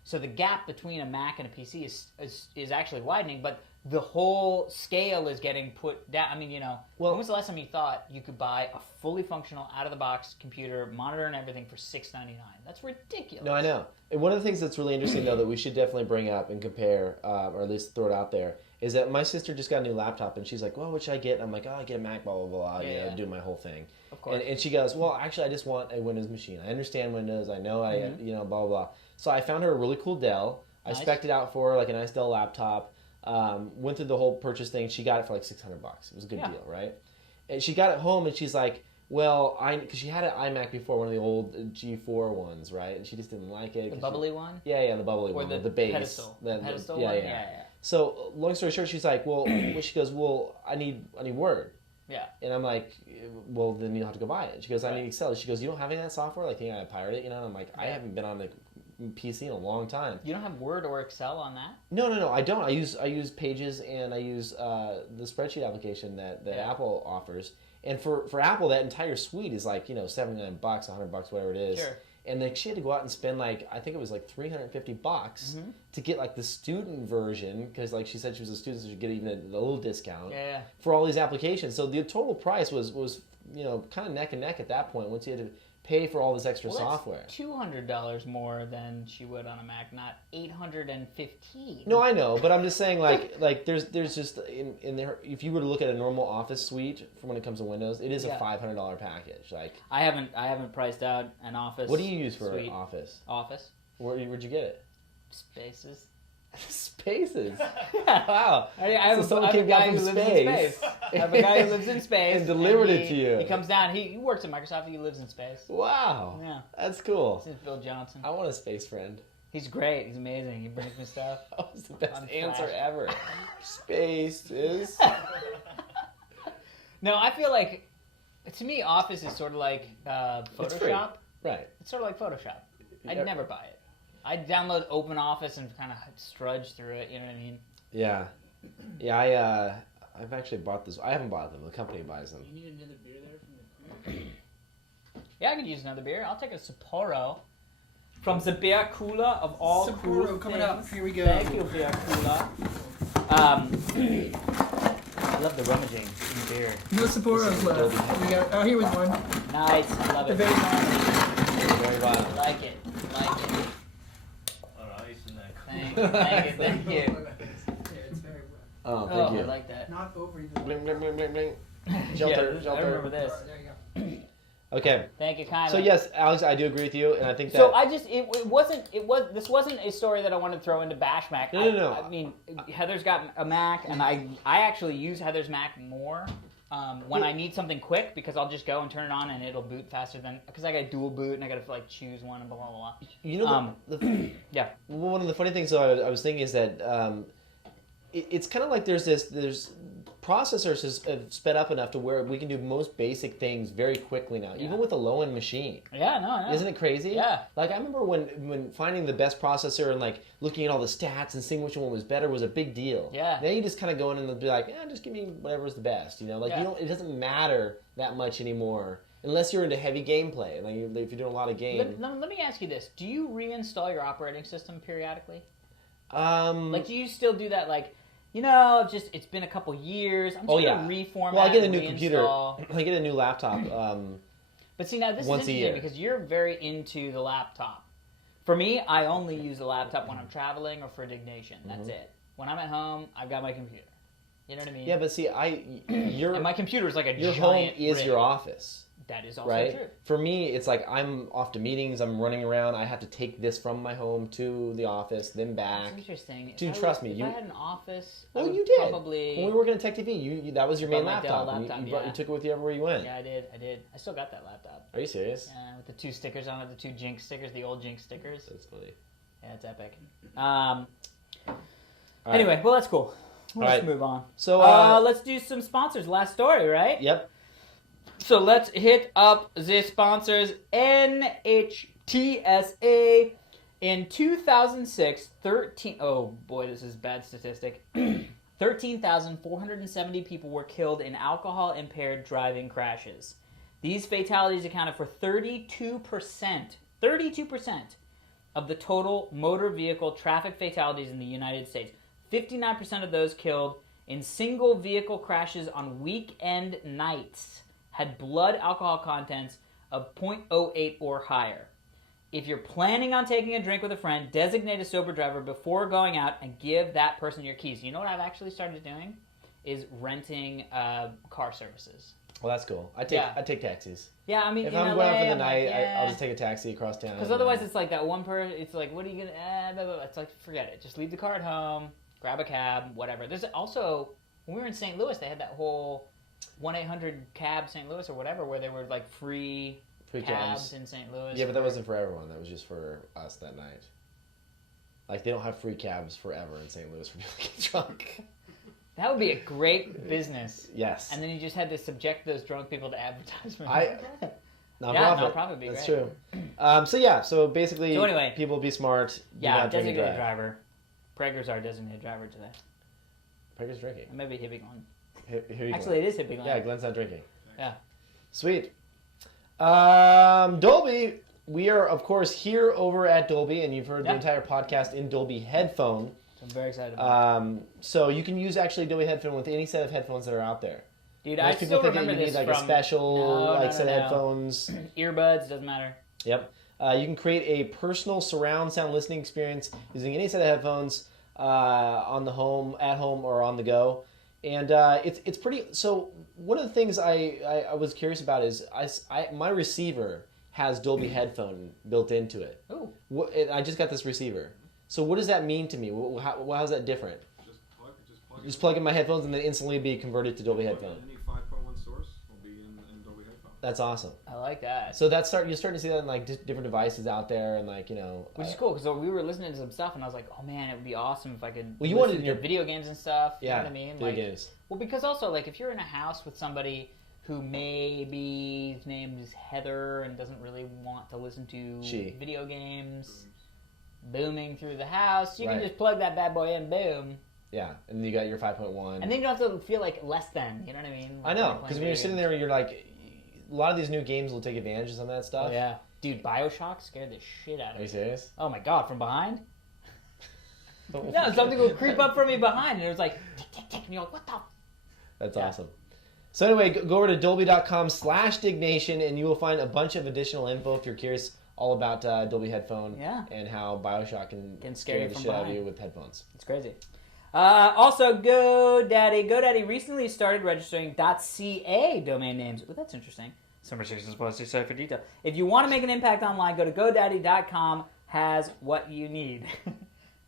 So the gap between a Mac and a PC is actually widening, but the whole scale is getting put down. I mean, when was the last time you thought you could buy a fully functional, out-of-the-box computer, monitor and everything for $699? That's ridiculous. No, I know. And one of the things that's really interesting, though, that we should definitely bring up and compare, or at least throw it out there, is that my sister just got a new laptop, and she's like, well, what should I get? And I'm like, I get a Mac, blah, blah, blah, Yeah. do my whole thing. Of course. And she goes, well, actually, I just want a Windows machine. I understand Windows. I know blah, blah, blah. So I found her a really cool Dell. Nice. I spec'd it out for her, like a nice Dell laptop. Went through the whole purchase thing. She got it for like $600. It was a good deal, right? And she got it home, and she's like, well, because she had an iMac before, one of the old G4 ones, right? And she just didn't like it. The bubbly one? Yeah, the bubbly Or one. the The base. pedestal. The pedestal yeah, one? yeah. Yeah. So, long story short, she's like, well, she goes, well, I need Word. Yeah. And I'm like, well, then you'll have to go buy it. She goes, I Right. need Excel. She goes, you don't have any of that software? Like, I pirate it, And I'm like, I haven't been on the PC in a long time. You don't have Word or Excel on that? No, I don't. I use Pages and I use the spreadsheet application that Yeah. Apple offers. And for Apple, that entire suite is like, $79, $100, whatever it is. Sure. And then she had to go out and spend I think it was like $350 to get like the student version, because like she said she was a student, so she'd get even a little discount Yeah. for all these applications. So the total price was kind of neck and neck at that point once you had to pay for all this extra software. That's $200 more than she would on a Mac, not $815. No, I know, but I'm just saying like there's just in there, if you were to look at a normal Office suite from when it comes to Windows, it is a $500 package. Like I haven't priced out an Office. what do you use for suite. Office? Office Where'd you get it? Spaces. Spaces. Yeah. Wow. I have So someone a came down guy from who lives in space. space. I have a guy who lives in space And delivered it he- to you. He comes down. He works at Microsoft. He lives in space. Wow. Yeah. That's cool. This is Bill Johnson. I want a space friend. He's great. He's amazing. He brings me stuff. That was the best On answer Flash. ever. Spaces. No, I feel like, to me, Office is sort of like It's free. Photoshop. Right. It's sort of like Photoshop. I'd Yeah. never buy it. I'd download Open Office and kind of strudge through it. You know what I mean? Yeah. Yeah, I've actually bought this. I haven't bought them. The company buys them. You need another beer there from the cooler? Yeah, I could use another beer. I'll take a Sapporo from the beer cooler of all Sapporo cool coming things. up. Here we go. Thank you, beer cooler. I love the rummaging in beer. No Sapporos left. We got. Oh, here was one. Nice, I love The it. very bottom. Very bottom. Like it, like it. Alright, and then Thank you, thank you, thank you. Yeah, it's very wet. Oh, Oh, thank I you. like that. Not over either. Bling, bling, bling, bling, bling. Yeah, Shelter, I shelter. remember this. There you go. Okay. Thank you kindly. So yes, Alex, I do agree with you, and I think that. So I just this wasn't a story that I wanted to throw into Bash Mac. No. I mean, Heather's got a Mac, and I actually use Heather's Mac more when I need something quick, because I'll just go and turn it on and it'll boot faster than, because I got dual boot and I got to like choose one and blah blah blah. You know, Yeah. one of the funny things though I was thinking is that it's kind of like there's processors have sped up enough to where we can do most basic things very quickly now, even with a low-end machine. Yeah, no. Isn't it crazy? Yeah. Like I remember when finding the best processor and like looking at all the stats and seeing which one was better was a big deal. Yeah. Then you just kind of go in and be like, just give me whatever's the best. Like Yeah. you don't. It doesn't matter that much anymore unless you're into heavy gameplay. Like if you're doing a lot of game. Let me ask you this: do you reinstall your operating system periodically? Um. Like, do you still do that? Like, it's been a couple years. I'm just gonna reformat. Well, I get a and new computer. reinstall. I get a new laptop. But see, now this once is a interesting year. because you're very into the laptop. For me, I only use the laptop when I'm traveling or for Diggnation. That's it. When I'm at home, I've got my computer. You know what I mean? Yeah, but see, And my computer is like a your giant home is rig. your office. That is also Right? true. For me, it's like I'm off to meetings, I'm running around, I have to take this from my home to the office, then back. That's interesting. If Dude, I trust was- me, If you- I had an office, I Well, would you did. probably. When we were working at Tech TV, you that was your main Brought my Dell laptop. and laptop, you yeah. took it with you everywhere you went. Yeah, I did. I still got that laptop. Are you serious? With the 2 stickers on it, the 2 Jinx stickers, the old Jinx stickers. That's funny. Yeah, it's epic. All right. Anyway, well, that's cool. Let's right. move on. So, let's do some sponsors. Last story, right? Yep. So let's hit up the sponsors. NHTSA in 2006, oh boy, this is bad statistic. 13,470 people were killed in alcohol-impaired driving crashes. These fatalities accounted for 32% of the total motor vehicle traffic fatalities in the United States. 59% of those killed in single vehicle crashes on weekend nights had blood alcohol contents of 0.08 or higher. If you're planning on taking a drink with a friend, designate a sober driver before going out and give that person your keys. You know what I've actually started doing? Is renting car services. Well, that's cool. I take taxis. Yeah, I mean, If in I'm LA, going out for the I'm night, like, I'll just take a taxi across town. because otherwise it's like that one person, it's like, what are you going to, blah, blah, blah. It's like, forget it. Just leave the car at home, grab a cab, whatever. There's also, when we were in St. Louis, they had that whole 1-800-CAB St. Louis or whatever, where they were like free cabs in St. Louis. Yeah, but that wasn't for everyone. That was just for us that night. Like, they don't have free cabs forever in St. Louis for people to get drunk. That would be a great business. Yes. And then you just had to subject those drunk people to advertisement. Nonprofit. Yeah, nonprofit would be That's great. true. So basically, So anyway, people be smart. Do Yeah, not drink and designated drive. driver. Prager's our designated driver today. Prager's drinking. It may be Hippie Glenn. Here you Actually, go. it is Hippie Glenn. Yeah, Glenn's not drinking. Yeah. Sweet. Dolby, we are, of course, here over at Dolby, and you've heard the Yeah. entire podcast in Dolby Headphone. I'm very excited about it. So you can use actually Dolby Headphone with any set of headphones that are out there. Dude, Most I people still think remember that you this need like from... a special No, set of headphones. Earbuds, doesn't matter. Yep. You can create a personal surround sound listening experience using any set of headphones on the home, at home, or on the go. And it's pretty. So one of the things I was curious about is my receiver has Dolby Headphone built into it. Ooh. I just got this receiver. So what does that mean to me? How's that different? Just plug in my headphones and then instantly be converted to Dolby Headphone. Any 5.1 source will be in Dolby Headphone. That's awesome. I like that. So you're starting to see that in like different devices out there, and like Which is cool, because we were listening to some stuff, and I was like, oh man, it would be awesome if I could Well, you listen wanted to your- video games and stuff. Yeah, You know what I mean? video Like, games. Well, because also, like, if you're in a house with somebody who maybe his name is Heather and doesn't really want to listen to video games booming through the house, you can just plug that bad boy in, boom. Yeah, and then you got your 5.1. And then you don't have to feel like less than, you know what I mean? I know, because when you're sitting there, you're like, a lot of these new games will take advantage of some of that stuff. Oh, yeah. Dude, Bioshock scared the shit out of me. Are you serious? Oh my god, from behind? No, something would creep up from me behind, and it was like, tick, tick, tick, and you're like, what the? That's awesome. So anyway, go over to dolby.com/Diggnation, and you will find a bunch of additional info if you're curious all about Dolby Headphone and how Bioshock can scare you the from shit out of behind. you with headphones. It's crazy. Also, GoDaddy. GoDaddy recently started registering .ca domain names. Oh, that's interesting. Summer Sexiness policy site for detail. If you want to make an impact online, go to GoDaddy.com has what you need.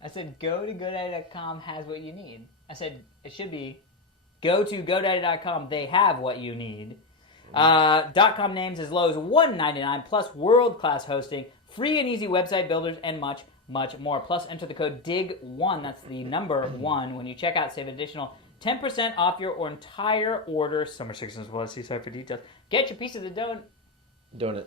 I said go to GoDaddy.com has what you need. I said it should be go to GoDaddy.com, they have what you need. .com names as low as $1.99 plus world-class hosting, free and easy website builders, and much, much more. Plus, enter the code DIG1, that's the number 1, when you check out. Save an additional 10% off your entire order. Summer Sexiness policy site for details. Get your piece of the Donut.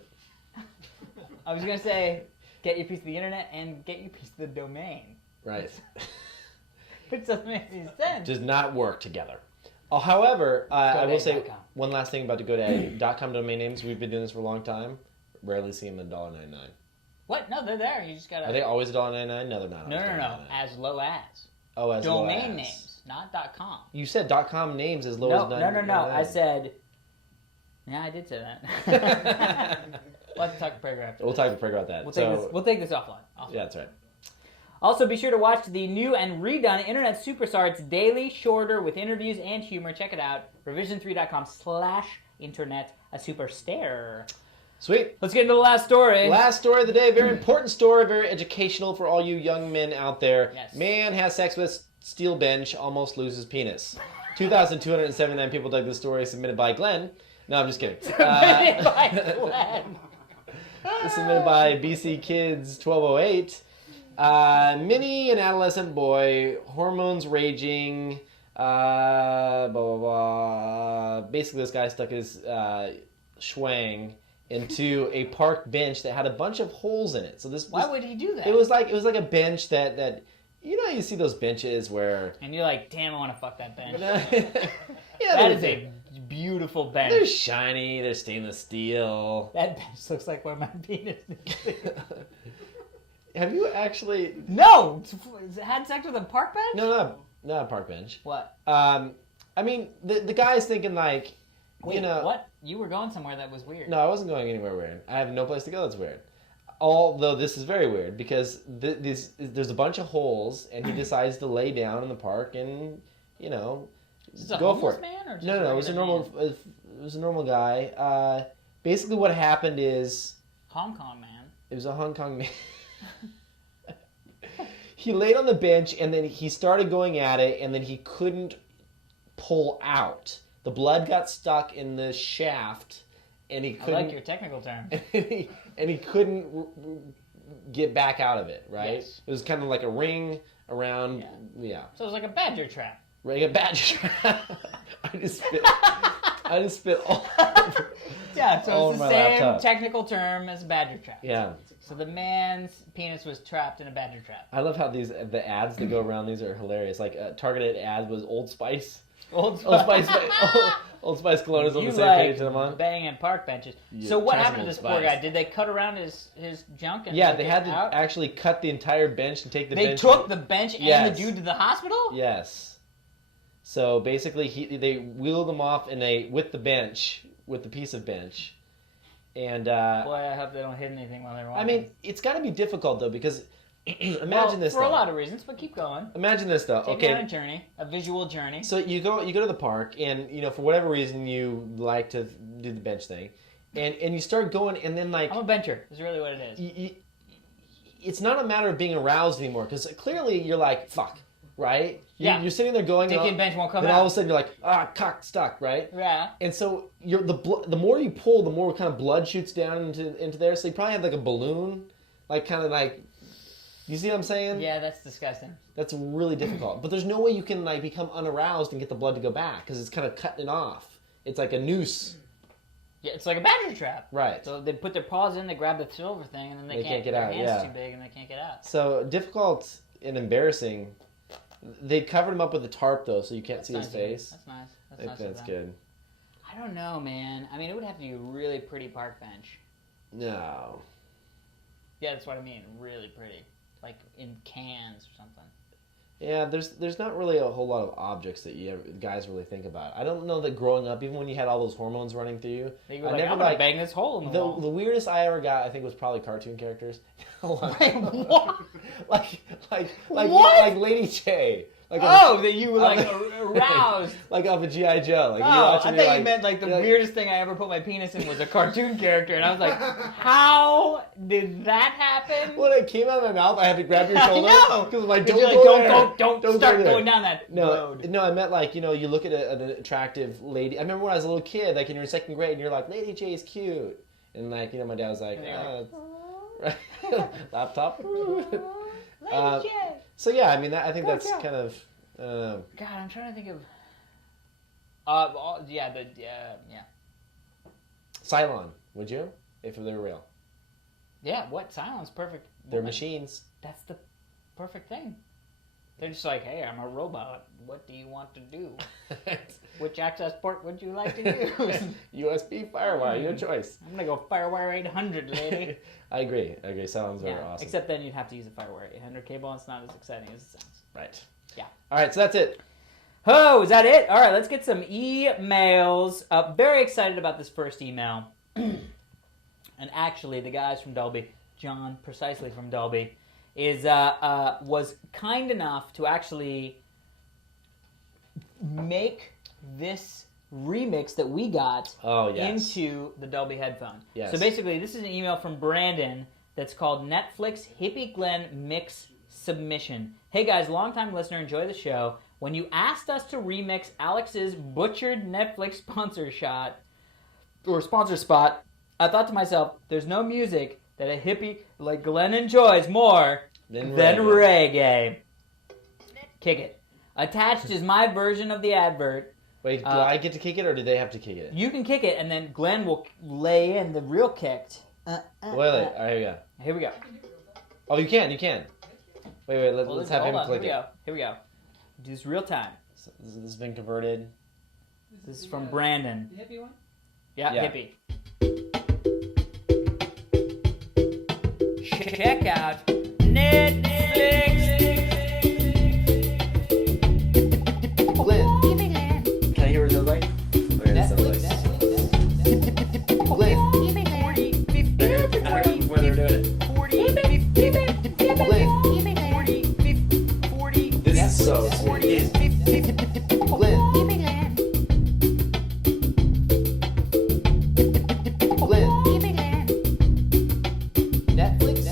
I was going to say, get your piece of the internet and get your piece of the domain. Right. Which doesn't make any sense. Does not work together. However, I will say GoDaddy.com. one last thing about the GoDaddy.com domain names. We've been doing this for a long time. Rarely see them at $1.99. What? No, they're there. You just got to... Are they always $1.99? No, they're not. No. $1.99. As low as. Oh, as low Domain as. names, not .com. You said .com names as low as No. I said... Yeah, I did say that. We'll have to talk to Prager after We'll this. talk to Prager about that. We'll take this offline. Yeah, that's right. Also, be sure to watch the new and redone Internet Superstar. It's daily, shorter, with interviews and humor. Check it out. revision3.com/internet, a superstar. Sweet. Let's get into the last story. Last story of the day. Very important story. Very educational for all you young men out there. Yes. Man has sex with steel bench, almost loses penis. 2,279 people dug this story, submitted by Glenn. No, I'm just kidding. Submitted by Glenn. Submitted by BC Kids 1208. Mini, an adolescent boy, hormones raging, blah, blah, blah. Basically, this guy stuck his schwang into a park bench that had a bunch of holes in it. So Why would he do that? It was like a bench that you know, you see those benches where And you're like, damn, I want to fuck that bench. yeah, That is a beautiful bench. they're shiny, they're stainless steel. That bench looks like where my penis is. Have you actually? No! Had sex with a park bench? No, not a park bench. What? I mean, the guy's thinking like, Wait, you know, what? You were going somewhere that was weird. No, I wasn't going anywhere weird. I have no place to go that's weird. Although this is very weird because there's a bunch of holes, and he decides to lay down in the park and, you know, Is this a go for homeless it. man or just No, it was a regular normal. man? It was a normal guy. Basically, what happened is Hong Kong man. it was a Hong Kong man. He laid on the bench, and then he started going at it, and then he couldn't pull out. The blood got stuck in the shaft, and he I couldn't. like your technical term. and he couldn't get back out of it. Right? Yes. It was kind of like a ring around. Yeah. So it was like a badger trap. Like a badger trap. I just spit all over. Yeah, so All it's the my same laptop. technical term as badger trap. Yeah. So the man's penis was trapped in a badger trap. I love how the ads that go around these are hilarious. Like targeted ad was Old Spice. Old Spice Cologne is on You the same like page I'm on. banging park benches. Yeah, So what try some happened to Old this poor Spice. guy? Did they cut around his junk? And Yeah, take they it had to out? actually cut the entire bench and take the They bench. took the bench and Yes. the dude to the hospital? Yes. So basically, they wheeled them off with the piece of bench, and Boy, I hope they don't hit anything while they're walking. I mean, it's got to be difficult though because imagine this for though. a lot of reasons, but keep going. Imagine this though. Take me on Okay, a journey, a visual journey. so you go to the park, and for whatever reason you like to do the bench thing, and you start going, and then like I'm a bencher. Is really what it is. it's not a matter of being aroused anymore because clearly you're like fuck, right? Yeah. You're sitting there going, Dick and bench won't come then out. all of a sudden you're like cock stuck, right? Yeah. And so the more you pull, the more kind of blood shoots down into there. So you probably have like a balloon, like kind of like, you see what I'm saying? Yeah, that's disgusting. That's really difficult. But there's no way you can like become unaroused and get the blood to go back because it's kind of cutting it off. It's like a noose. Yeah, it's like a badger trap. Right. So they put their paws in, they grab the silver thing, and then they can't get their out, hand's yeah. too big, and they can't get out. So difficult and embarrassing. They covered him up with a tarp though, so you can't see his Nice of them. face. That's nice. I That's think nice of that's them. good. I don't know, man. I mean, it would have to be a really pretty park bench. No. Yeah, that's what I mean. Really pretty. Like in cans or something. Yeah, there's not really a whole lot of objects that guys really think about. I don't know that growing up, even when you had all those hormones running through you, They were I like, never I'm gonna like bang this hole in the the wall. weirdest I ever got. I think was probably cartoon characters. Wait, what? like What? Lady J. Like Oh, that you were like aroused. like off a GI Joe. Like Oh, you watch I it, thought you're you meant like the you're weirdest thing I ever put my penis in was a cartoon character, and I was like, how did that happen? When it came out of my mouth, I had to grab your I shoulder know. because like You're don't like, go there. don't Don't start go there. going down that No, road. no, I meant like, you look at an attractive lady. I remember when I was a little kid, like in your second grade, and you're like, Lady J is cute. And like, my dad was like, laptop. Lady J. So yeah, I mean, I think that's kind of, God, I'm trying to think of. Yeah. Cylon, would you? If they were real. Yeah, what? Silence, perfect. They're woman. machines. That's the perfect thing. They're just like, hey, I'm a robot. What do you want to do? Which access port would you like to use? USB Firewire, your choice. I'm gonna go Firewire 800, lady. I agree. Cylons are awesome. Except then you'd have to use a Firewire 800 cable, and it's not as exciting as it sounds. Right. Yeah. All right, so that's it. Oh, is that it? All right, let's get some emails. Very excited about this first email. And actually, the guys from Dolby, John, precisely from Dolby, was kind enough to actually make this remix that we got into the Dolby headphone. Yes. So basically, this is an email from Brandon that's called Netflix Hippie Glenn Mix Submission. Hey guys, longtime listener, enjoy the show. When you asked us to remix Alex's butchered Netflix sponsor spot, I thought to myself, there's no music that a hippie like Glenn enjoys more than reggae. Kick it. Attached is my version of the advert. Wait, do I get to kick it, or do they have to kick it? You can kick it, and then Glenn will lay in the real kicked. Wait. All right, here we go. Here we go. Oh, you can. Wait, let's have him click it. Here we go. Do this real time. So this has been converted. This is from Brandon. The hippie one? Yeah, Yeah. hippie. Check out Netflix. Glenn. Can I hear what it sounds like? Okay, that sounds like- Glenn. I don't know where they're doing it. Glenn. This is so sweet. Glenn. Glenn. Netflix.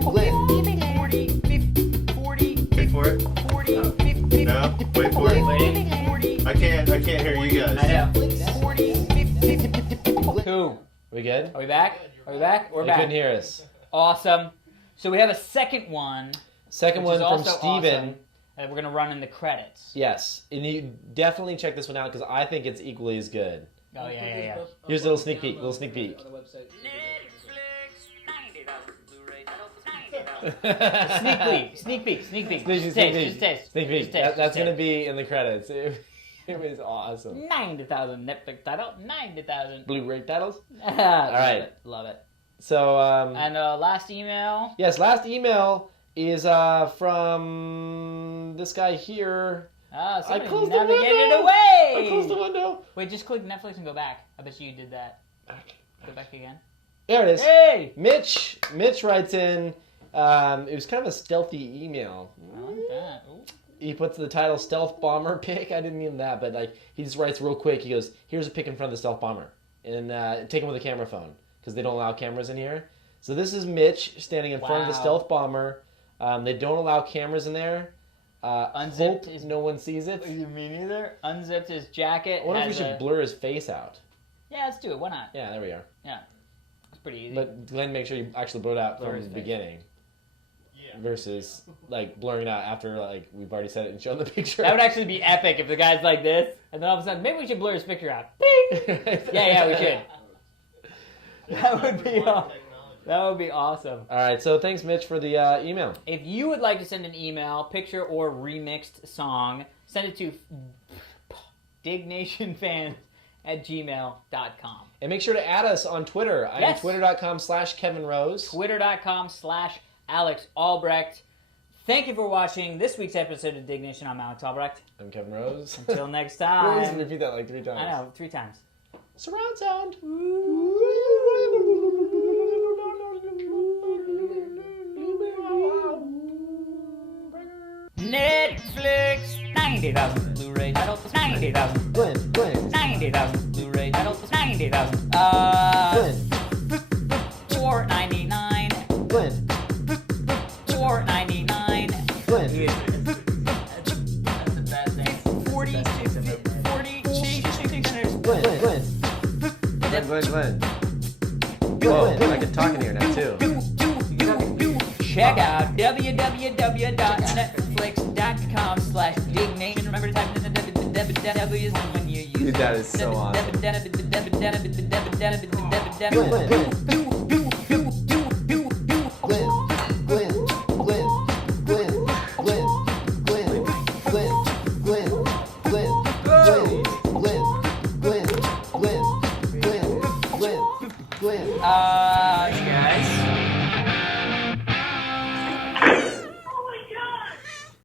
Glenn. Wait for it. No, wait for it. I can't hear you guys. I know. Who? We good? Are we back? We're You back. couldn't hear us. Awesome. So we have a second one. Second which one is from also Steven. awesome, and we're going to run in the credits. Yes, and you definitely check this one out because I think it's equally as good. Oh, yeah. Here's a little sneak peek. On the website. Sneak peek. Sneak peek. That's gonna be in the credits. It was awesome. 90,000 Netflix title. 90,000 Blu-ray titles. All right. Love it. So And last email. yes, last email is from this guy here. Somebody closed the navigated window. away. I closed the window. Wait, just click Netflix and go back. I bet you did that. Go back again. There it is. Hey! Mitch writes in. It was kind of a stealthy email. I like that. Ooh. He puts the title "Stealth Bomber Pick." I didn't mean that, but like he just writes real quick. He goes, "Here's a pic in front of the stealth bomber, and take him with a camera phone because they don't allow cameras in here." So this is Mitch standing in front of the Wow. stealth bomber. They don't allow cameras in there. Unzipped Hope his- no one sees it. You mean either? Unzipped his jacket. I wonder if we has should a- blur his face out. Yeah, let's do it. Why not? Yeah, there we are. Yeah, it's pretty easy. But Glenn, make sure you actually blur it out Blur from his the face. beginning Yeah. versus like blurring it out after like we've already said it and shown the picture. That would actually be epic if the guy's like this, and then all of a sudden, maybe we should blur his picture out. Bing! Yeah, we should. That would be awesome. All right, so thanks, Mitch, for the email. If you would like to send an email, picture, or remixed song, send it to dignationfans@gmail.com. And make sure to add us on Twitter. I'm Yes. twitter.com/Kevin Rose. Twitter.com/Alex Albrecht. Thank you for watching this week's episode of Diggnation. I'm Alex Albrecht. I'm Kevin Rose. Until next You always time. repeat that like 3 times. I know, 3 times. Surround sound. Netflix, 90,000 Blu-ray titles, 90,000, Glenn. 90,000 Blu-ray titles, 90,000. Glenn. $4.99, Glenn. $4.99. Glenn. That's the bad thing. 40, 600. Glenn. Whoa, I can talk in here now too. Check out www.netflix.com/Diggnation. Remember to type in the W's when you use Dude, that is so awesome. Uh,